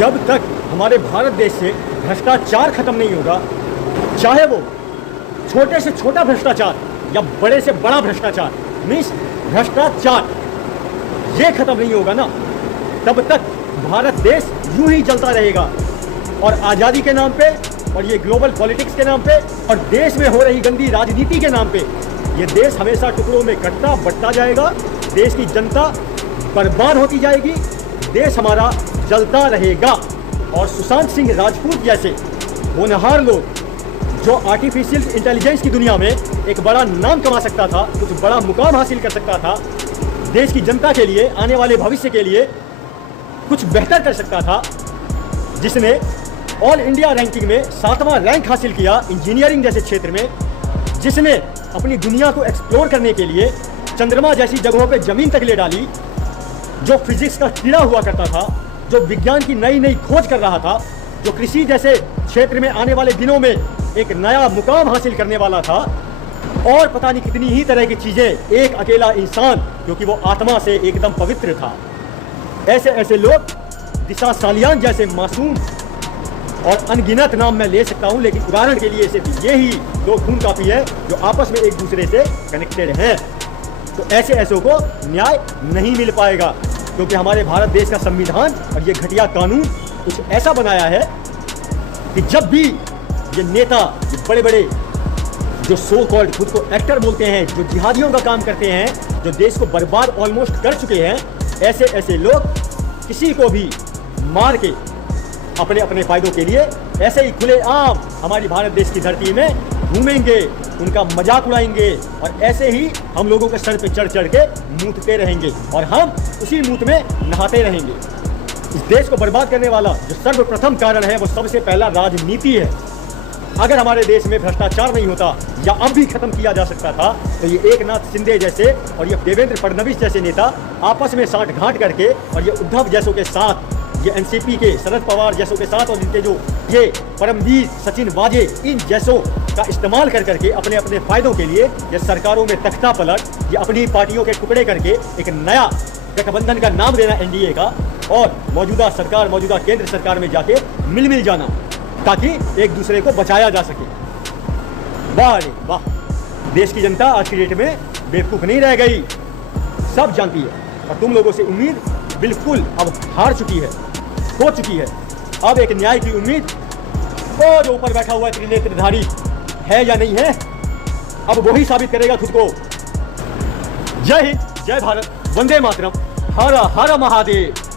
जब तक हमारे भारत देश से भ्रष्टाचार खत्म नहीं होगा, चाहे वो छोटे से छोटा भ्रष्टाचार या बड़े से बड़ा भ्रष्टाचार, मीन्स भ्रष्टाचार ये खत्म नहीं होगा ना, तब तक भारत देश यूं ही चलता रहेगा। और आज़ादी के नाम पे और ये ग्लोबल पॉलिटिक्स के नाम पे और देश में हो रही गंदी राजनीति के नाम पे ये देश हमेशा टुकड़ों में कटता बढ़ता जाएगा। देश की जनता बर्बाद होती जाएगी, देश हमारा जलता रहेगा। और सुशांत सिंह राजपूत जैसे होनहार लोग जो आर्टिफिशियल इंटेलिजेंस की दुनिया में एक बड़ा नाम कमा सकता था, कुछ बड़ा मुकाम हासिल कर सकता था, देश की जनता के लिए आने वाले भविष्य के लिए कुछ बेहतर कर सकता था, जिसने ऑल इंडिया रैंकिंग में 7वां रैंक हासिल किया इंजीनियरिंग जैसे क्षेत्र में, जिसने अपनी दुनिया को एक्सप्लोर करने के लिए चंद्रमा जैसी जगहों पे ज़मीन तक ले डाली, जो फिजिक्स का कीड़ा हुआ करता था, जो विज्ञान की नई नई खोज कर रहा था, जो कृषि जैसे क्षेत्र में आने वाले दिनों में एक नया मुकाम हासिल करने वाला था, और पता नहीं कितनी ही तरह की चीज़ें, एक अकेला इंसान क्योंकि वो आत्मा से एकदम पवित्र था। ऐसे ऐसे लोग दिशा सालियान जैसे मासूम और अनगिनत नाम मैं ले सकता हूं, लेकिन उदाहरण के लिए सिर्फ ये ही दो खून काफी है जो आपस में एक दूसरे से कनेक्टेड हैं। तो ऐसे ऐसों को न्याय नहीं मिल पाएगा, क्योंकि हमारे भारत देश का संविधान और ये घटिया कानून कुछ ऐसा बनाया है कि जब भी ये नेता, ये बड़े बड़े जो सो कॉल्ड खुद को एक्टर बोलते हैं, जो जिहादियों का काम करते हैं, जो देश को बर्बाद ऑलमोस्ट कर चुके हैं, ऐसे ऐसे लोग किसी को भी मार के अपने अपने फायदों के लिए ऐसे ही खुलेआम हमारी भारत देश की धरती में घूमेंगे, उनका मजाक उड़ाएंगे और ऐसे ही हम लोगों के सर पे चढ़ चढ़ के मूतते रहेंगे और हम उसी मूत में नहाते रहेंगे। इस देश को बर्बाद करने वाला जो सर्वप्रथम कारण है वो सबसे पहला राजनीति है। अगर हमारे देश में भ्रष्टाचार नहीं होता या अब भी खत्म किया जा सकता था, तो ये एकनाथ शिंदे जैसे और ये देवेंद्र फडणवीस जैसे नेता आपस में साठगांठ करके और ये उद्धव जैसों के साथ, ये एनसीपी के शरद पवार जैसों के साथ और इनके जो ये परमवीर सचिन वाजे, इन जैसों का इस्तेमाल कर करके अपने अपने फायदों के लिए ये सरकारों में तख्ता पलट, ये अपनी पार्टियों के टुकड़े करके एक नया गठबंधन का नाम देना एनडीए का, और मौजूदा सरकार, मौजूदा केंद्र सरकार में जाके मिल जाना ताकि एक दूसरे को बचाया जा सके। वाह रे वाह, देश की जनता आज की डेट में बेवकूफ़ नहीं रह गई, सब जानती है। और तुम लोगों से उम्मीद बिल्कुल अब हार चुकी है, हो चुकी है। अब एक न्याय की उम्मीद वो जो ऊपर बैठा हुआ है त्रिनेत्रधारी है या नहीं है, अब वही साबित करेगा खुद को। जय हिंद, जय भारत, वंदे मातरम, हर हर महादेव।